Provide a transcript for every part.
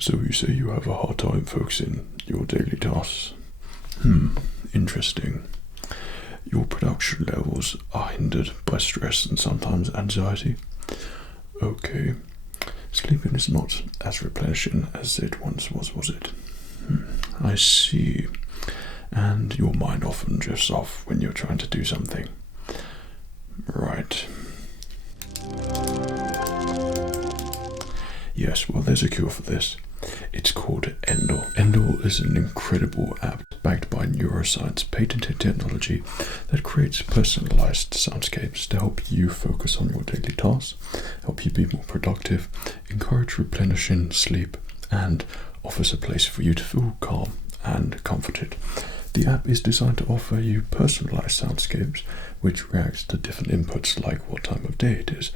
So you say you have a hard time focusing your daily tasks? Interesting. Your production levels are hindered by stress and sometimes anxiety. Okay. Sleeping is not as replenishing as it once was it? I see. And your mind often drifts off when you're trying to do something. Right. Yes, well, there's a cure for this. It's called Endor. Endor is an incredible app backed by neuroscience patented technology that creates personalized soundscapes to help you focus on your daily tasks, help you be more productive, encourage replenishing sleep, and offers a place for you to feel calm and comforted. The app is designed to offer you personalized soundscapes which reacts to different inputs like what time of day it is,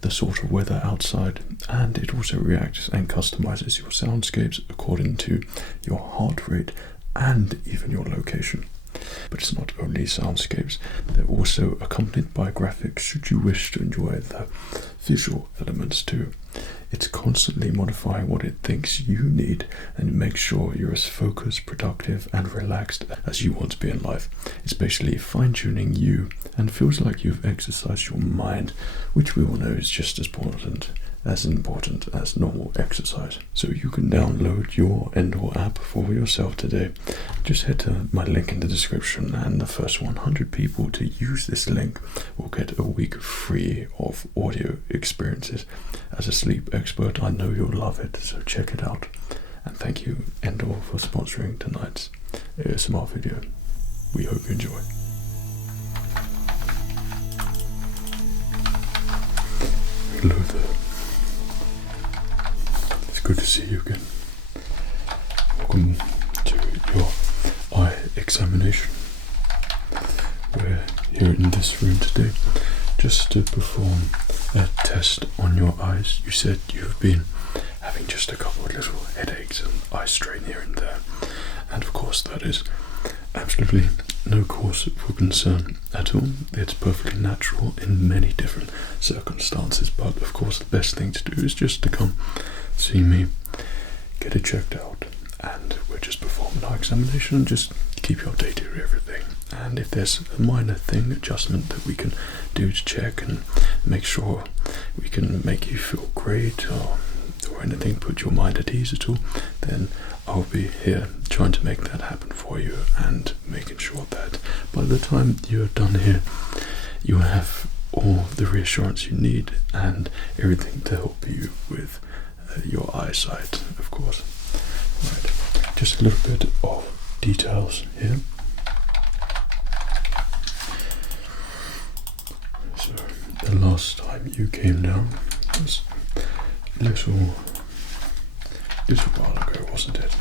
the sort of weather outside, and it also reacts and customizes your soundscapes according to your heart rate and even your location. But it's not only soundscapes, they're also accompanied by graphics should you wish to enjoy the visual elements too. It's constantly modifying what it thinks you need and makes sure you're as focused, productive and relaxed as you want to be in life. It's basically fine-tuning you and feels like you've exercised your mind, which we all know is just as important as normal exercise. So you can download your Endor app for yourself today. Just head to my link in the description, and the first 100 people to use this link will get a week free of audio experiences. As a sleep expert, I know you'll love it, so check it out. And thank you, Endor, for sponsoring tonight's ASMR video. We hope you enjoy. Hello there. Good to see you again. Welcome to your eye examination. We're here in this room today just to perform a test on your eyes. You said you've been having just a couple of little headaches and eye strain here and there, and of course that is absolutely no cause for concern at all. It's perfectly natural in many different circumstances, but of course the best thing to do is just to come see me, get it checked out, and we're just performing our examination and just keep you updated with everything. And if there's a minor thing, adjustment that we can do to check and make sure we can make you feel great, or anything put your mind at ease at all, then I'll be here trying to make that happen for you and making sure that by the time you're done here you have all the reassurance you need and everything to help you with your eyesight, of course. Right, just a little bit of details here. So the last time you came down was a little while ago, wasn't it?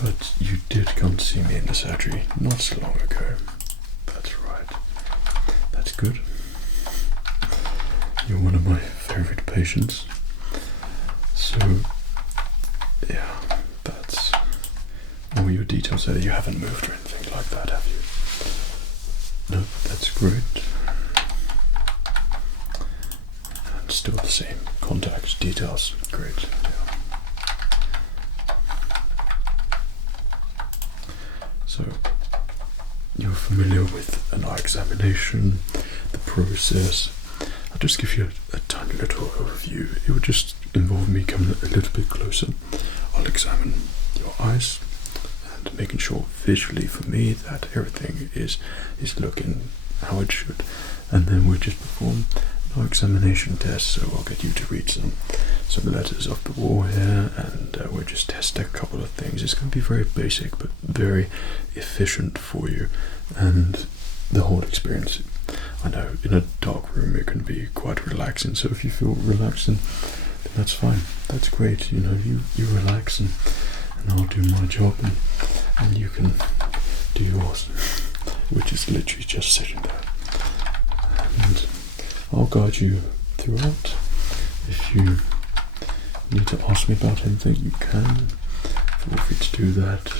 But you did come to see me in the surgery not so long ago. That's right. That's good. You're one of my favorite patients. So, yeah, that's all your details there. You haven't moved or anything like that, have you? No, that's great. And still the same contact details. Great. Yeah. So, you're familiar with an eye examination, the process. I'll just give you a tiny little overview. It would just involve me coming a little bit closer. I'll examine your eyes and making sure visually for me that everything is looking how it should. And then we just perform an examination test. So I'll get you to read some letters off the wall here, and we'll just test a couple of things. It's going to be very basic but very efficient for you, and the whole experience, I know in a dark room it can be quite relaxing, so if you feel relaxing, then that's fine. That's great. You know, you relax and I'll do my job and you can do yours, which is literally just sitting there. And I'll guide you throughout. If you need to ask me about anything, you can. Feel free to do that.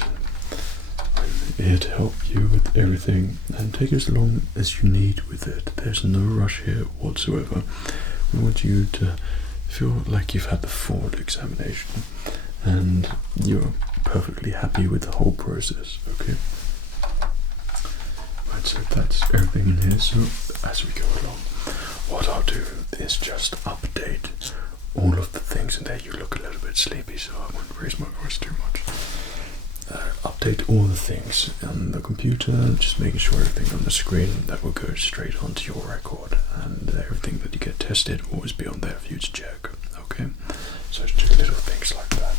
I'm here to help you with everything and take as long as you need with it. There's no rush here whatsoever. We want you to feel like you've had the full examination and you're perfectly happy with the whole process. Okay. Right, so that's everything in here. So as we go along, what I'll do is just update all of the things in there. You look a little bit sleepy, so I won't raise my voice too much. Update all the things on the computer, just making sure everything on the screen that will go straight onto your record, and everything that you get tested will always be on there for you to check. Okay, so it's just little things like that.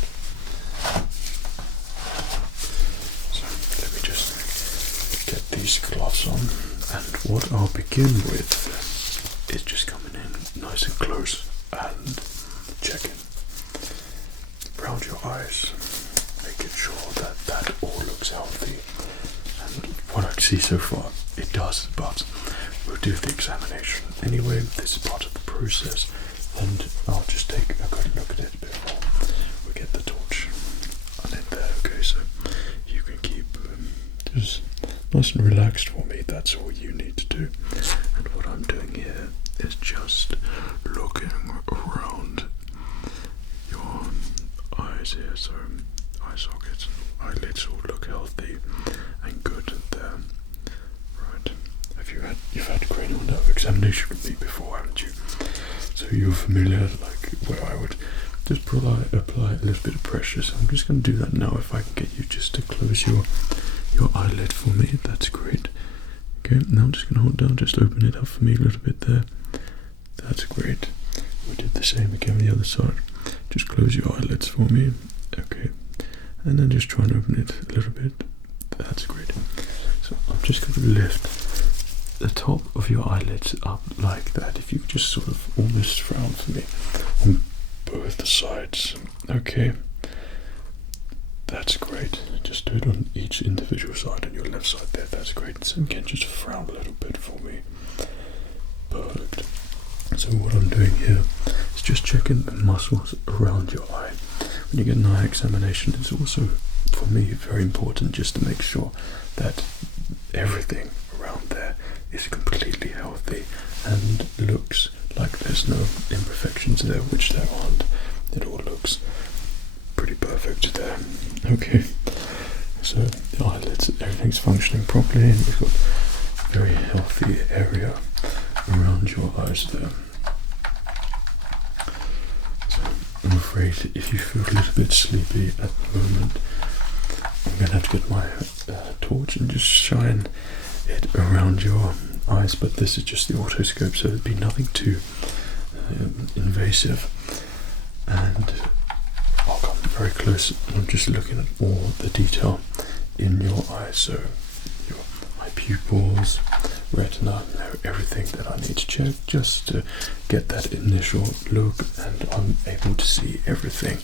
So let me just get these gloves on, and what I'll begin with is just coming in nice and close and checking around your eyes, making sure that that all looks healthy. And what I can see so far, it does, but we'll do the examination anyway. This is part of the process, and I'll just take a good look at it before we get the torch on it there. Okay, so you can keep just nice and relaxed for me. That's all you need to do. And what I'm doing here is just looking around your eyes here, so eye sockets, eyelids all look healthy and good there. Right, you've had cranial nerve examination with me before, haven't you? So you're familiar, like where I would just apply a little bit of pressure. So I'm just going to do that now. If I can get you just to close your eyelid for me, that's great. Okay, now I'm just going to hold down, just open it up for me a little bit there. That's great. We did the same again on the other side. Just close your eyelids for me. Okay, and then just try and open it a little bit. That's great. So I'm just going to lift the top of your eyelids up like that. If you could just sort of almost frown for me on both the sides. Okay, that's great. Just do it on each individual side, on your left side there. That's great. So again, just frown a little bit for me. Perfect. So what I'm doing here is just checking the muscles around your eye. When you get an eye examination, it's also, for me, very important just to make sure that everything around there is completely healthy and looks like there's no imperfections there, which there aren't. It all looks pretty perfect there. Okay, so the eyelids, everything's functioning properly, and you've got a very healthy area around your eyes there. So I'm afraid if you feel a little bit sleepy at the moment, I'm going to have to get my torch and just shine it around your eyes, but this is just the otoscope, so it'd be nothing too invasive. And I'll come very close, and I'm just looking at all the detail in your eyes, so your eye pupils, retina, everything that I need to check just to get that initial look, and I'm able to see everything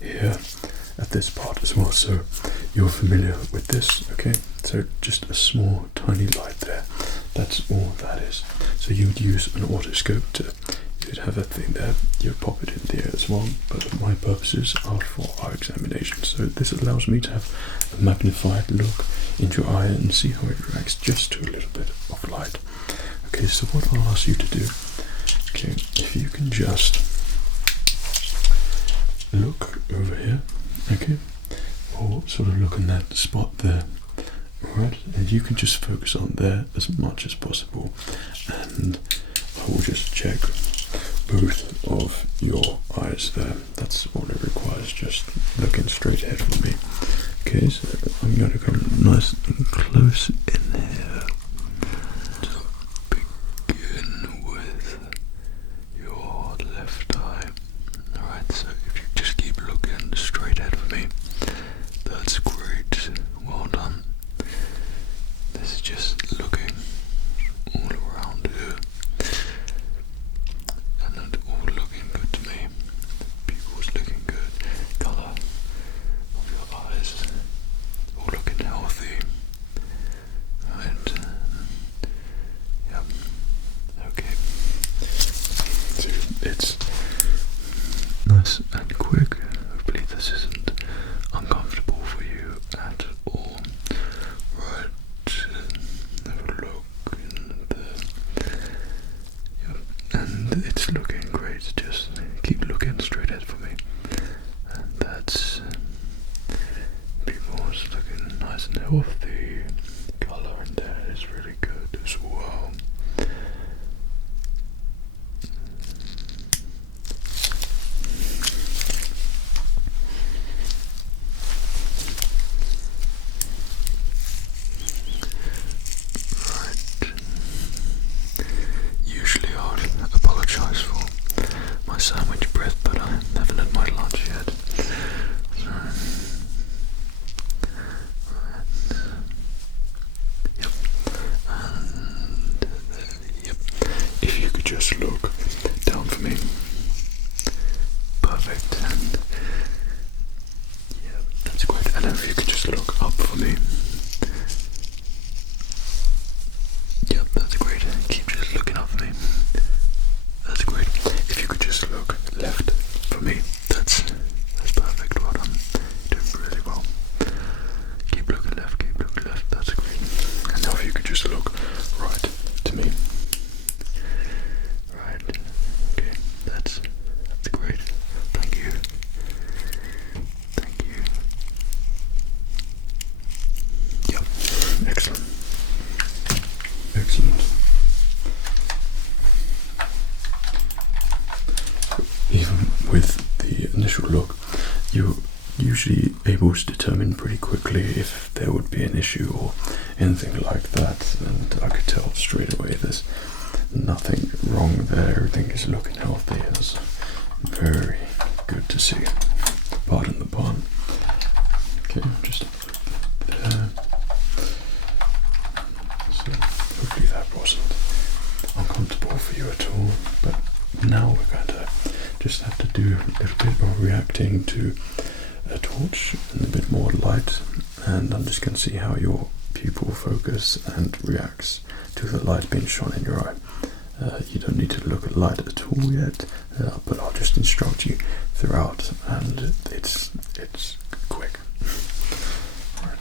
here at this part as well. So you're familiar with this, okay? So just a small tiny light there, that's all that is. So you would use an otoscope to, you'd have a thing there, you'd pop it in there as well, but my purposes are for eye examination. So this allows me to have a magnified look into your eye and see how it reacts just to a little bit of light. Okay, so what I'll ask you to do, okay, if you can just look over here, okay, or sort of look in that spot there, alright, and you can just focus on there as much as possible, and I will just check both of your eyes there. That's all it requires, just looking straight ahead for me. Okay, so I'm going to come nice and close in here to begin with your left eye. Alright, so if you just keep looking straight ahead for me, that's great. Well done. This is just looking all around here, and it's all looking good to me. The pupils looking good, colour of your eyes all looking healthy. me. Yep, that's great. Keep just looking up for me. That's great. If you could just look left for me, that's perfect. Well done. Doing really well. Keep looking left, keep looking left. That's great. And now if you could just look right to me. Right. Okay. That's great. Thank you. Thank you. Yep. Excellent. Excellent. Even with the initial look, you're usually able to determine pretty quickly if there would be an issue or anything like that, and I could tell straight away there's nothing wrong there. Everything is looking healthy. It's very good to see. Pardon the pun. Okay, just there. So hopefully that wasn't uncomfortable for you at all, but now we're going to just have to do a little bit of reacting to a torch and a bit more light, and I'm just going to see how your pupil focus and reacts to the light being shone in your eye. You don't need to look at light at all yet, but I'll just instruct you throughout, and it's quick. Right.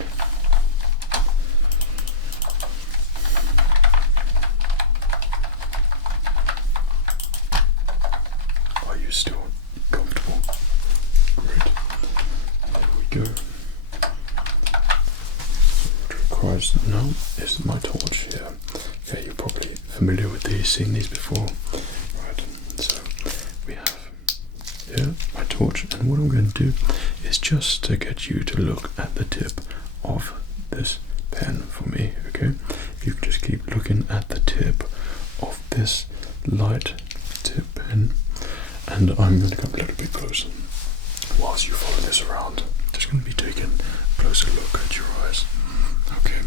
Are you still comfortable? Great. There we go. What it requires now is my torch here. Okay, you're probably familiar with these, seen these before. Right, so we have here my torch, and what I'm going to do is just to get you to look at the tip of this pen for me, okay? If you just keep looking at the tip of this light tip pen, and I'm going to come a little bit closer whilst you follow this around. Just going to be taking a closer look at your eyes. Okay.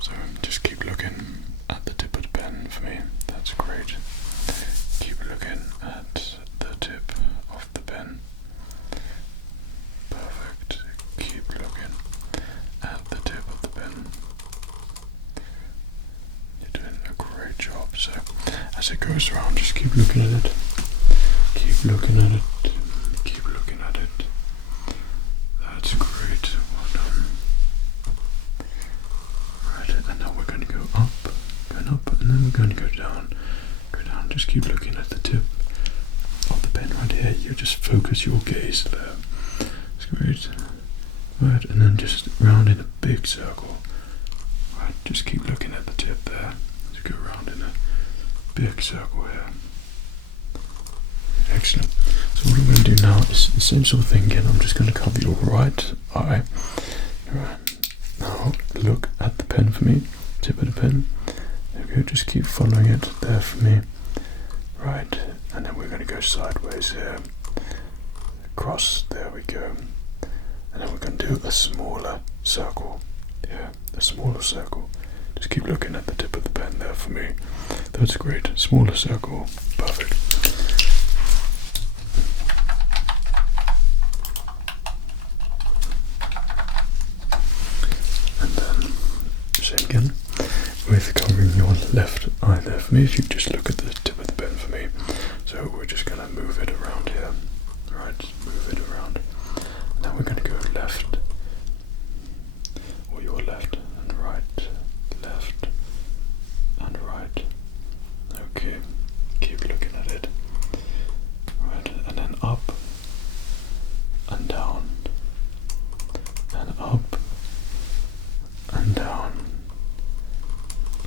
So just keep looking at the tip of the pen for me. That's great. Keep looking at the tip of the pen. Perfect. Keep looking at the tip of the pen. You're doing a great job. So as it goes around, just keep looking at it. Keep looking at it. Keep looking at it. That's great. Well done. Right, and now we're going to go up, and then we're going to go down. Go down. Just keep looking at the tip of the pen right here. You just focus your gaze there. That's great. Right, and then just round in a big circle. Right, just keep looking at the tip there. Just go round in a big circle here. Excellent. So what I'm going to do now is the same sort of thing again. I'm just going to cover your right eye. Right. Now look at the pen for me. Tip of the pen. There we go. Just keep following it there for me. Right. And then we're going to go sideways here. Across. There we go. And then we're going to do a smaller circle. Yeah, a smaller circle. Just keep looking at the tip of the pen there for me. That's great. Smaller circle. Perfect. And then, same again, with covering your left eye there for me. If you just look at the tip of the pen for me. So we're just going to move it around here. Right, move it around. Now we're going to go left, or your left and right, left and right. Okay, keep looking at it. Right, and then up and down, and up and down,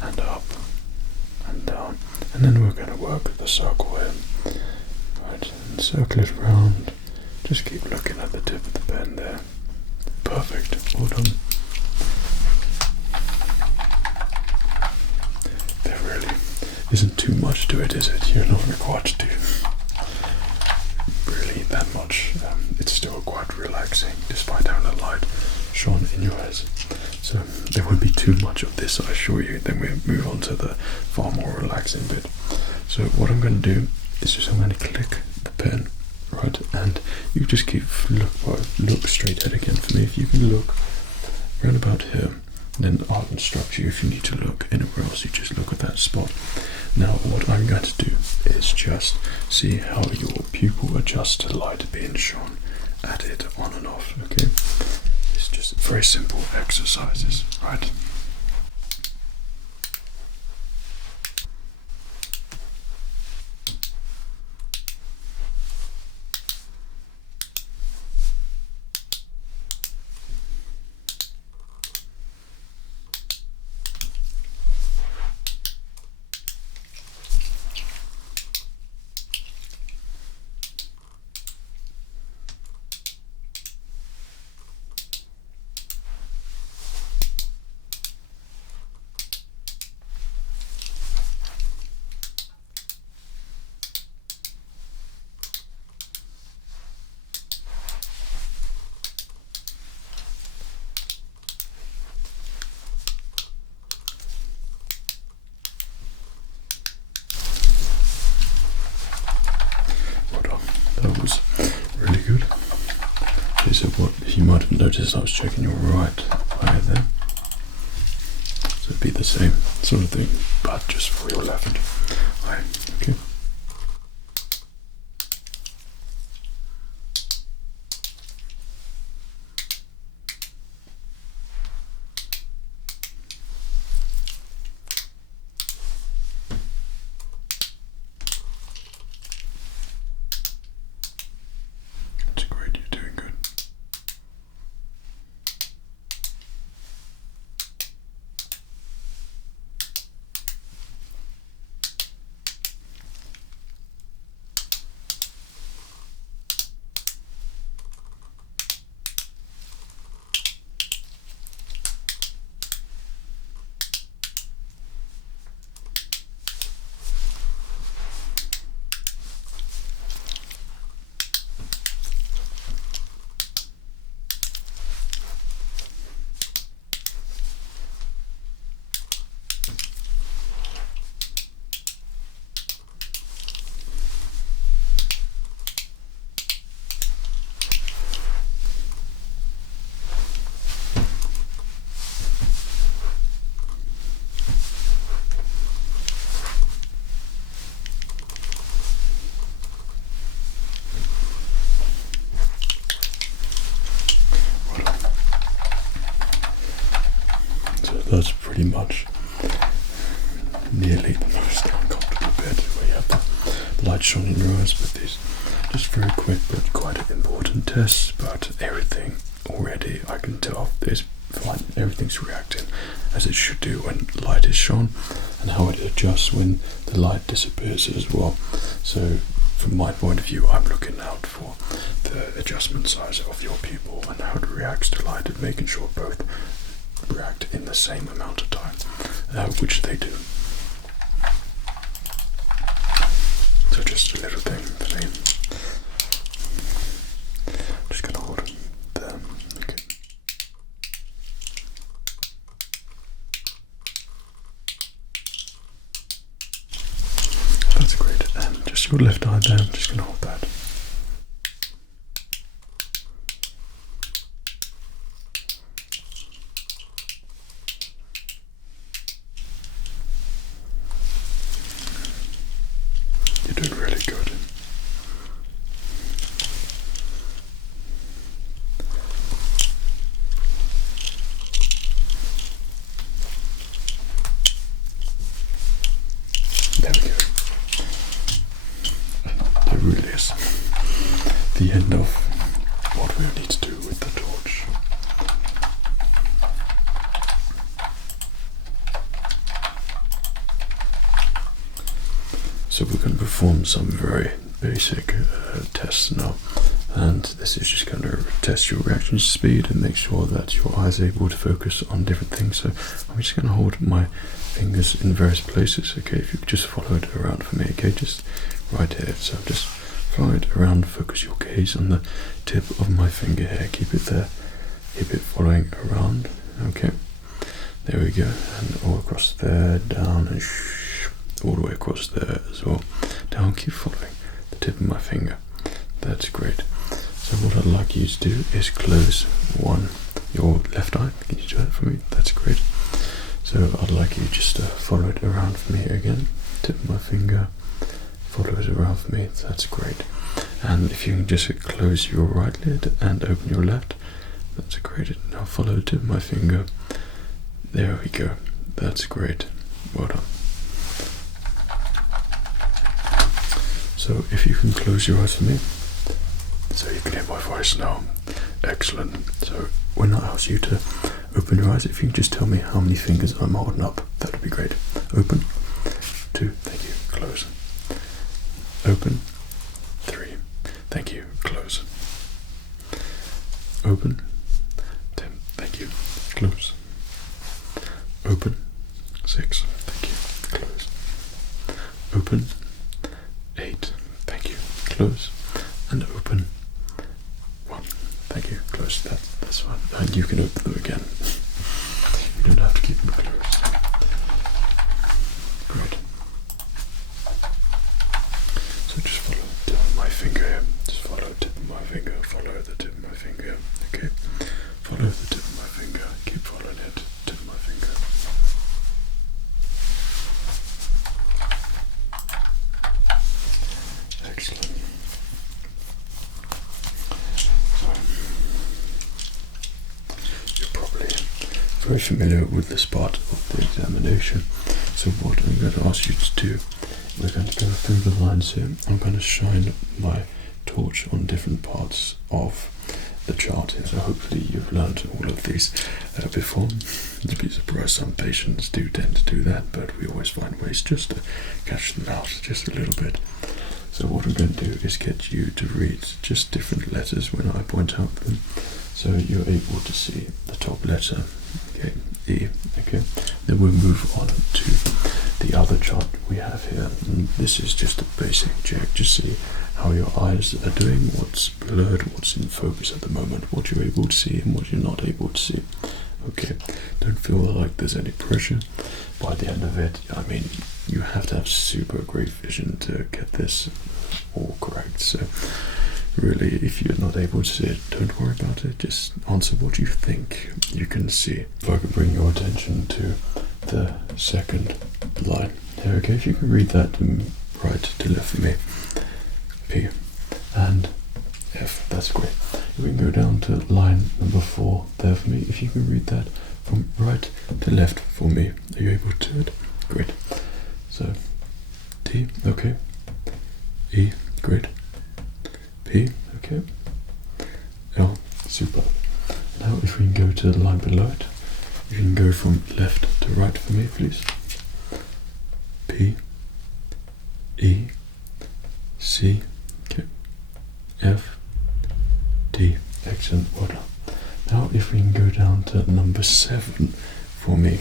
and up and down. And then we're going to work the circle in. Right, and circle it around. Just keep looking at the tip of the pen there. Perfect. Well done. There really isn't too much to it, is it? You're not required to do really that much. It's still quite relaxing, despite having a light shone in your eyes. So there won't be too much of this, I assure you. Then we move on to the far more relaxing bit. So what I'm going to do is just I'm going to click the pen. Right, and you just keep look straight repeat that again for me. If you can look round about here, then I'll instruct you. If you need to look anywhere else, you just look at that spot. Now what I'm going to do is just see how your pupil adjusts to light being shone at it on and off, okay? It's just very simple exercises, right? That was really good. Okay, so what you might have noticed, I was checking your right eye there. So it'd be the same sort of thing, but just for your left eye. Okay. That's great, you're doing good. That's pretty much nearly the most uncomfortable bit where you have the light shining in your eyes with these just very quick but quite important tests. But everything already I can tell is fine. Everything's reacting as it should do when light is shone, and how it adjusts when the light disappears as well. So from my point of view, I'm looking out for the adjustment size of your pupil and how it reacts to light, and making sure both react in the same amount of time, which they do. So just a little thing for me. Just gonna hold it there. Okay. That's great. And just your left eye there. I'm just gonna hold that. You're doing really good. There we go. It really is the end of what we need to do with the torch. So we're going to perform some very basic tests now, and this is just going to test your reaction speed and make sure that your eye is able to focus on different things. So I'm just going to hold my fingers in various places. Okay, if you could just follow it around for me. Okay, just right here. So just follow it around, focus your gaze on the tip of my finger here. Keep it there, keep it following around. Okay, there we go, and all across there, down, and all the way across there as well. Down, keep following the tip of my finger. That's great. So what I'd like you to do is close your left eye. Can you do that for me? That's great. So I'd like you just to follow it around for me again. Tip of my finger, follow it around for me. That's great. And if you can just close your right lid and open your left, that's great. Now follow the tip of my finger. There we go. That's great. Well done. So if you can close your eyes for me, so you can hear my voice now. Excellent. So when I ask you to open your eyes, if you can just tell me how many fingers I'm holding up, that would be great. Open. 2. Thank you. Close. Open. 3. Thank you. Close. Open. 10. Thank you. Close. Open. 6. Thank you. Close. Open. 8. Thank you. Close. And open. 1. Thank you. Close. That's fine. And you can open them again. You don't have to keep them closed. Great. So just follow the tip of my finger here. Just follow the tip of my finger. Follow the tip of my finger. Okay. Follow the tip of my finger. Keep following it. Tip of my finger. Excellent. So, you're probably very familiar with this part of the examination. So what I'm going to ask you to do, we're going to go through the lines here. I'm going to shine my torch on different parts of the chart here. So hopefully you've learned all of these before. You'd be surprised, some patients do tend to do that, but we always find ways just to catch them out just a little bit. So what I'm going to do is get you to read just different letters when I point out them, so you're able to see the top letter, okay, E, okay. Then we'll move on to the other chart we have here. And this is just a basic check, just see how your eyes are doing, what's blurred, what's in focus at the moment, what you're able to see and what you're not able to see. Okay, don't feel like there's any pressure. By the end of it, I mean, you have to have super great vision to get this all correct. So really, if you're not able to see it, don't worry about it. Just answer what you think you can see. If I could bring your attention to the second line here, okay, if you can read that from right to left for me. P and F, that's great. We can go down to line number 4 there for me. If you can read that from right to left for me. Are you able to do it? Great. So D, okay. E, great. P, okay. L, super. Now if we can go to the line below it, you can go from left to right for me, please. P, E, C, okay. F, D, excellent, well done. Now if we can go down to number 7 for me,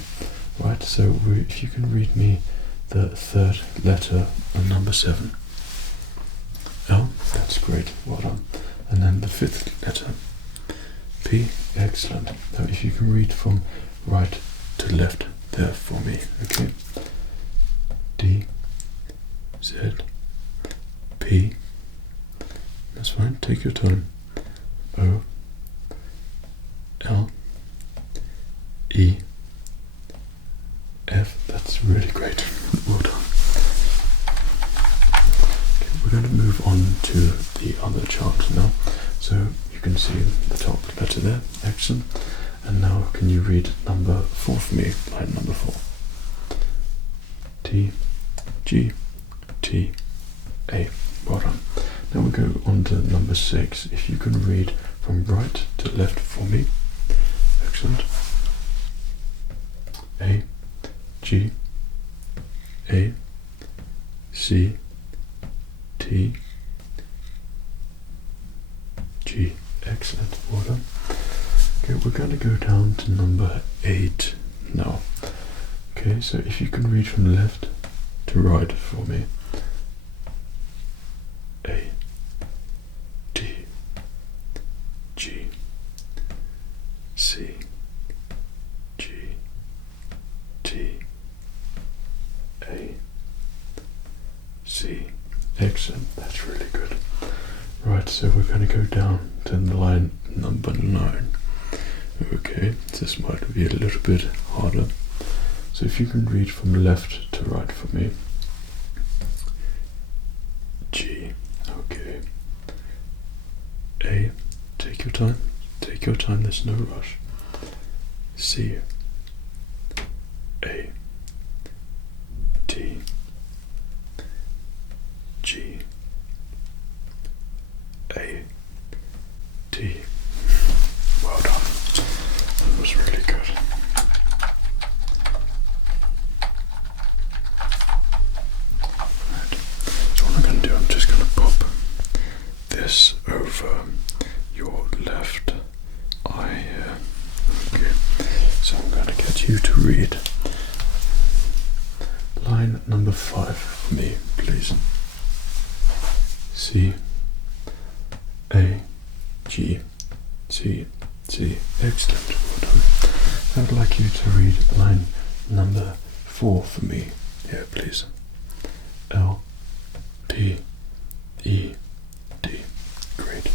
right, so if you can read me the third letter on number 7. L, that's great, well done. And then the 5th letter, P, excellent. Now if you can read from right to left there for me, okay. D, Z, P, that's fine, take your time. O, L, E, F, that's really great, well done. Okay, we're going to move on to the other chart now. So you can see the top letter there, excellent. And now can you read number 4 for me, line number 4. T, G, T, A, well done. Now we go on to number 6. If you can read from right to left for me. Excellent. A, G, A, C, T, G. Excellent. Well done. Okay, we're going to go down to number 8 now. Okay, so if you can read from left to right for me. A, D, G, C, G, T, A, C. Excellent, that's really good. Right, Right, so we're going to go down to line number 9. Okay, this might be a little bit harder. So if you can read from left to right for me. G, okay. A, take your time, there's no rush. C, A, D, G, A, D. Well done. That was really good. Right. So what I'm going to do, I'm just going to pop this over your left eye here. Okay. So I'm going to get you to read line number 5 for me, please. C, A, G, C, C. Excellent. Well done. I would like you to read line number 4 for me here, please. L, P, E, D. Great.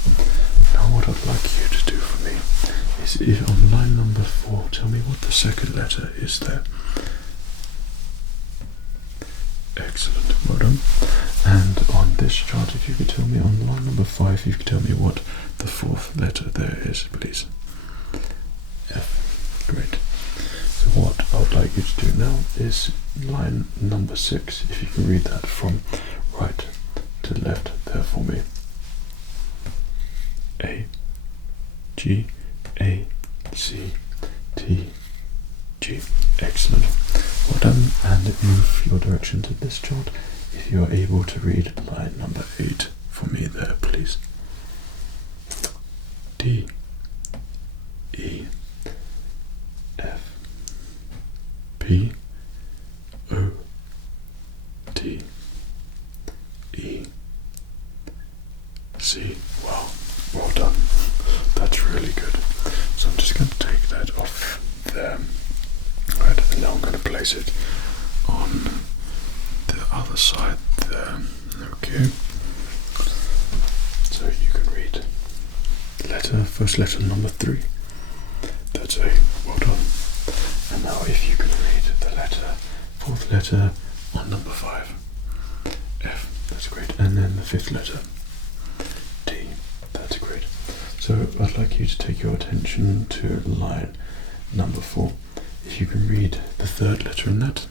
Now what I'd like you to do for me is, if on line number 4, tell me what the second letter is there. Excellent, well done. And on this chart, if you could tell me on line number 5, you could tell me what the 4th letter there is, please. F. Great. So what I would like you to do now is line number 6, if you can read that from right to left there for me. A, G, A, C, T, G. Excellent. Well done. And move your direction to this chart if you are able to read line number 8 for me there, please. D, E, F, P, O, T, E, C. Wow, well done. That's really good. So I'm just going to take that off there. Right, and now I'm going to place it on the other side there. Okay. So you can read first letter number 3. That's A. Well done. And now if you can read the 4th letter on number 5. F. That's great. And then the 5th letter. D. That's great. So I'd like you to take your attention to line number 4. If you can read the 3rd letter in that.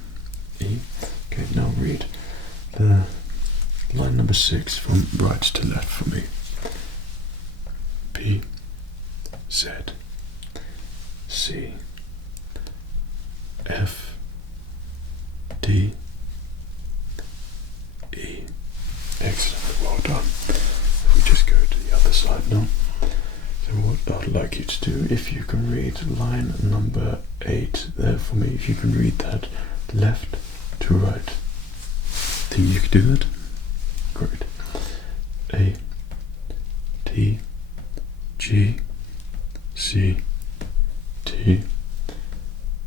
E. Okay, now read the line number 6 from right to left for me. P, Z, C, F, D, E. Excellent, well done. If we just go to the other side now. So what I'd like you to do, if you can read line number 8 there for me, if you can read that left to right. Think you could do that? Great. A, T, G, C, T,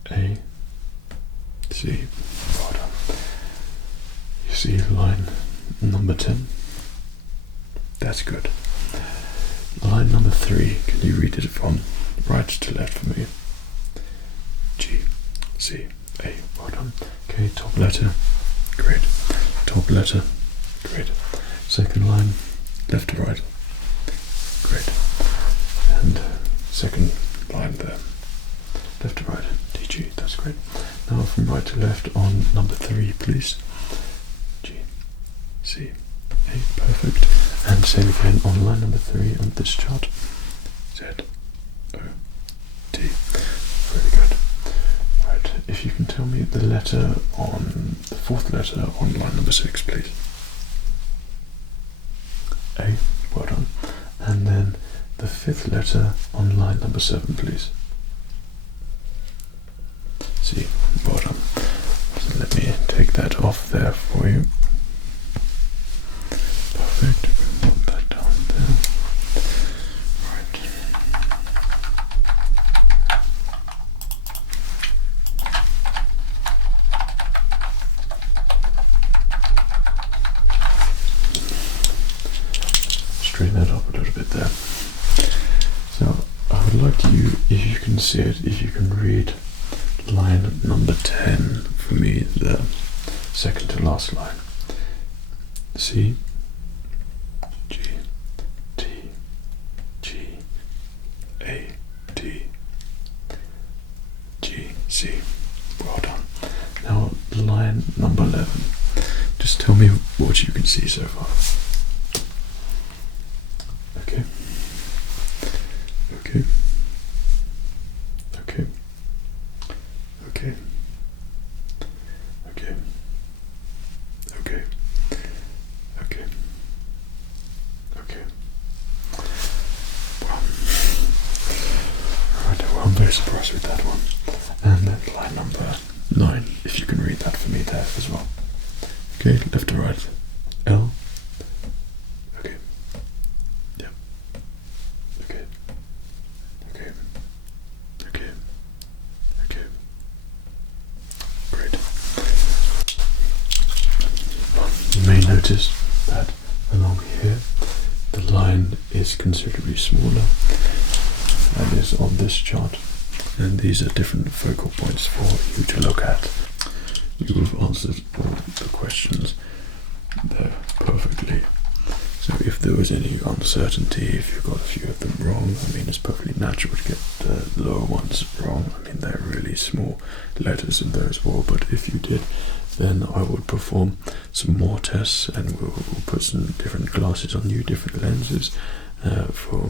A, C. Well done. You see line number 10? That's good. Line number 3, can you read it from right to left for me? G, C, A. Well done. Okay, top letter. Great. Top letter. Great. Second line, left to right. Great. And second line there, left to right. DG. That's great. Now from right to left on number 3, please. G, C, A. Perfect. And same again on line number 3 on this chart. Z, O, T. Very good. Right. If you can tell me the letter on the 4th letter on line number 6, please. A. Well done. And then the 5th letter on line number 7, please. C. Well done. So let me take that off there for you. Perfect. We want that down there. Right. Straighten that that up a little bit there. So I would like you, if you can see it, if you can read line number 10 for me, the second to last line. C, G, T, G, A, D, G, C. Well done. Now line number 11. Just tell me what you can see so far. Okay. Okay. Okay. Okay. Okay. Okay. Okay. Okay. Well, right, well, I'm very surprised with that one. And then line number 9, if you can read that for me there as well. Okay, left to right. L. Okay. Yeah. Okay. Okay. Okay. Okay. Great. You may notice that along here the line is considerably smaller than is on this chart, and these are different focal points for you to look at. You have answered all the questions there perfectly. So if there was any uncertainty, if you got a few of them wrong, I mean, it's perfectly natural to get the lower ones wrong. I mean, they're really small letters in there as well, but if you did, then I would perform some more tests, and we'll put some different glasses on you, different lenses, for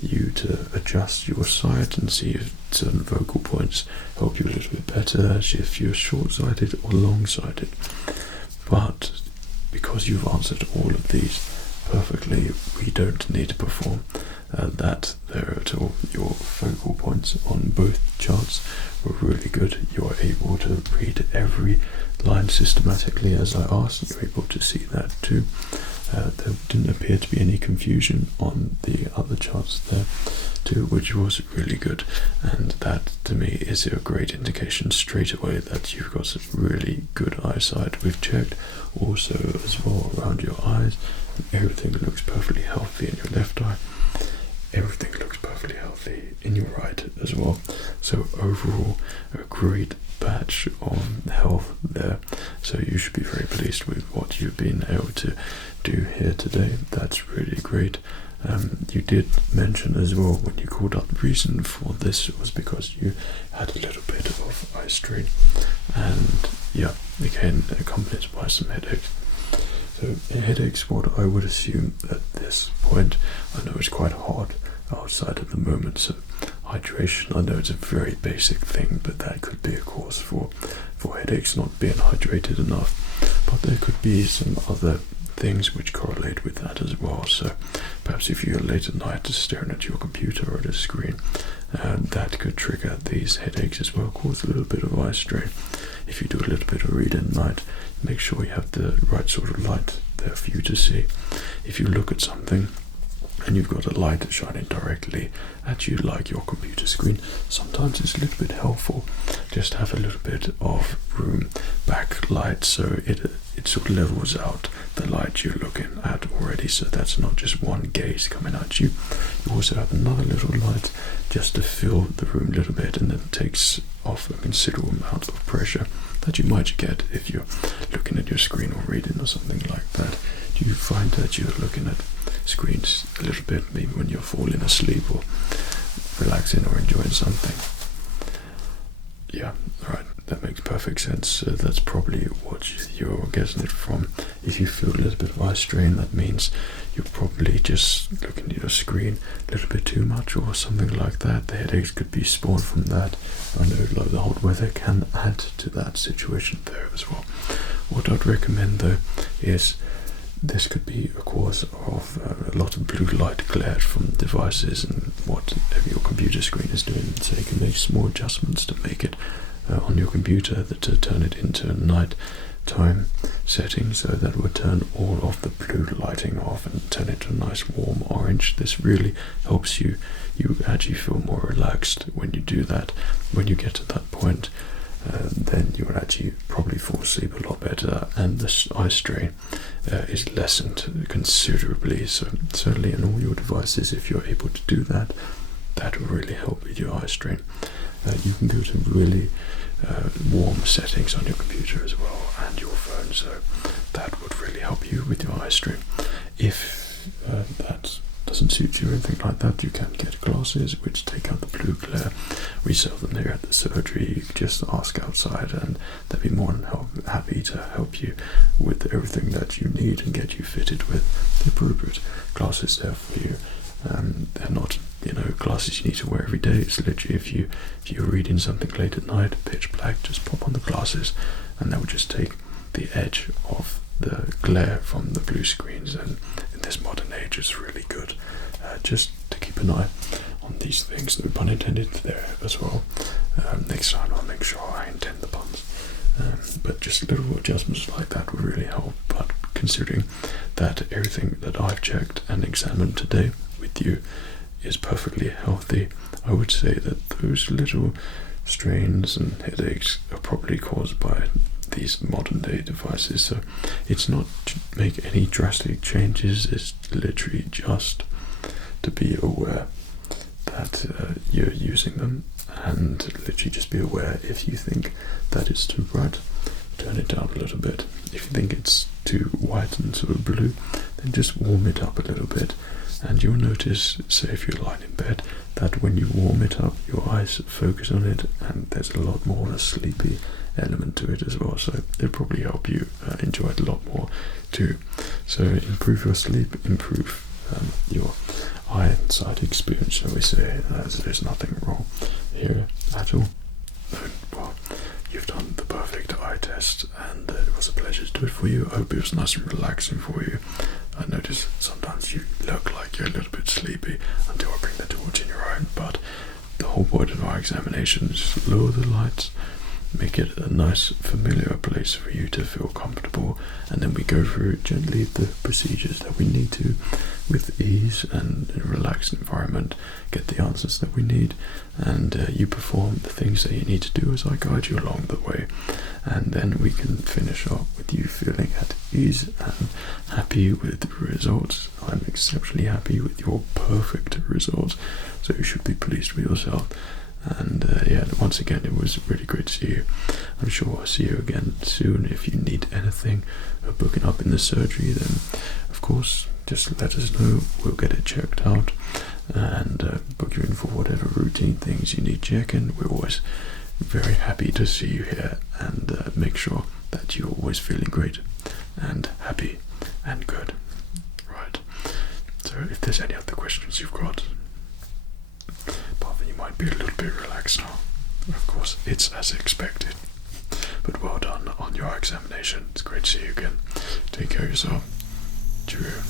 you to adjust your sight and see if certain focal points help you a little bit better, if you're short-sighted or long-sighted. But because you've answered all of these perfectly, we don't need to perform that there at all. Your focal points on both charts were really good. You're able to read every line systematically as I asked. You're able to see that too. There didn't appear to be any confusion on the other charts there too, which was really good, and that to me is a great indication straight away that you've got some really good eyesight. We've checked also as well around your eyes, and everything looks perfectly healthy in your left eye. Everything looks perfectly healthy in your right as well. So overall, a great batch of health there. So you should be very pleased with what you've been able to do here today. That's really great. You did mention as well when you called up, the reason for this was because you had a little bit of eye strain, and yeah, again accompanied by some headaches. So headaches, what I would assume at this point, I know it's quite hot outside at the moment, so hydration, I know it's a very basic thing, but that could be a cause for headaches, not being hydrated enough. But there could be some other things which correlate with that as well. So perhaps if you're late at night just staring at your computer or at a screen, that could trigger these headaches as well, cause a little bit of eye strain. If you do a little bit of reading at night, make sure you have the right sort of light there for you to see. If you look at something and you've got a light shining directly at you like your computer screen, sometimes it's a little bit helpful just have a little bit of room backlight, so it sort of levels out the light you're looking at already, so that's not just one gaze coming at you. You also have another little light just to fill the room a little bit, and then it takes off a considerable amount of pressure that you might get if you're looking at your screen or reading or something like that. Do you find that you're looking at screens a little bit, maybe when you're falling asleep or relaxing or enjoying something? Yeah, right, that makes perfect sense. So that's probably what you're getting it from. If you feel a little bit of eye strain, that means you're probably just looking at your screen a little bit too much or something like that. The headaches could be spawned from that. I know like the hot weather can add to that situation there as well. What I'd recommend though is this could be a cause of a lot of blue light glare from devices and whatever your computer screen is doing. So you can make small adjustments to make it on your computer to turn it into a night time setting, so that would turn all of the blue lighting off and turn it to a nice warm orange. This really helps you actually feel more relaxed when you do that. When you get to that point, then you will actually probably fall asleep a lot better, and the eye strain is lessened considerably. So certainly in all your devices, if you're able to do that, that will really help with your eye strain. You can go to really warm settings on your computer as well and your phone, so that would really help you with your eye strain. If that doesn't suit you or anything like that, you can get glasses which take out the blue glare. We sell them here at the surgery. You can just ask outside and they'll be more than happy to help you with everything that you need and get you fitted with the appropriate glasses there for you. They're not, glasses you need to wear every day. It's literally if you're reading something late at night, pitch black, just pop on the glasses and that will just take the edge of the glare from the blue screens. And in this modern age, it's really good just to keep an eye on these things. No pun intended there as well. Next time I'll make sure I intend the puns. But just little adjustments like that will really help. But considering that everything that I've checked and examined today with you is perfectly healthy, I would say that those little strains and headaches are probably caused by these modern day devices. So it's not to make any drastic changes, it's literally just to be aware that you're using them, and literally just be aware if you think that it's too bright, turn it down a little bit. If you think it's too white and sort of blue, then just warm it up a little bit. And you'll notice, say if you're lying in bed, that when you warm it up, your eyes focus on it and there's a lot more of a sleepy element to it as well. So it'll probably help you enjoy it a lot more too. So improve your sleep, improve your eye and sight experience, shall we say. There's nothing wrong here at all. Well, you've done the perfect eye test and it was a pleasure to do it for you. I hope it was nice and relaxing for you. I notice sometimes you look like you're a little bit sleepy until I bring the torch in your own, but the whole point of our examination is to lower the lights, make it a nice familiar place for you to feel comfortable, and then we go through gently the procedures that we need to with ease and in a relaxed environment, get the answers that we need, and you perform the things that you need to do as I guide you along the way, and then we can finish up with you feeling at ease and happy with the results. I'm exceptionally happy with your perfect results, so you should be pleased with yourself. And yeah, once again, it was really great to see you. I'm sure I'll see you again soon. If you need anything booking up in the surgery, then of course just let us know. We'll get it checked out and book you in for whatever routine things you need checking. We're always very happy to see you here and make sure that you're always feeling great and happy and good. Right, so if there's any other questions you've got, you might be a little bit relaxed now. Of course, it's as expected. But well done on your examination. It's great to see you again. Take care of yourself. Cheerio.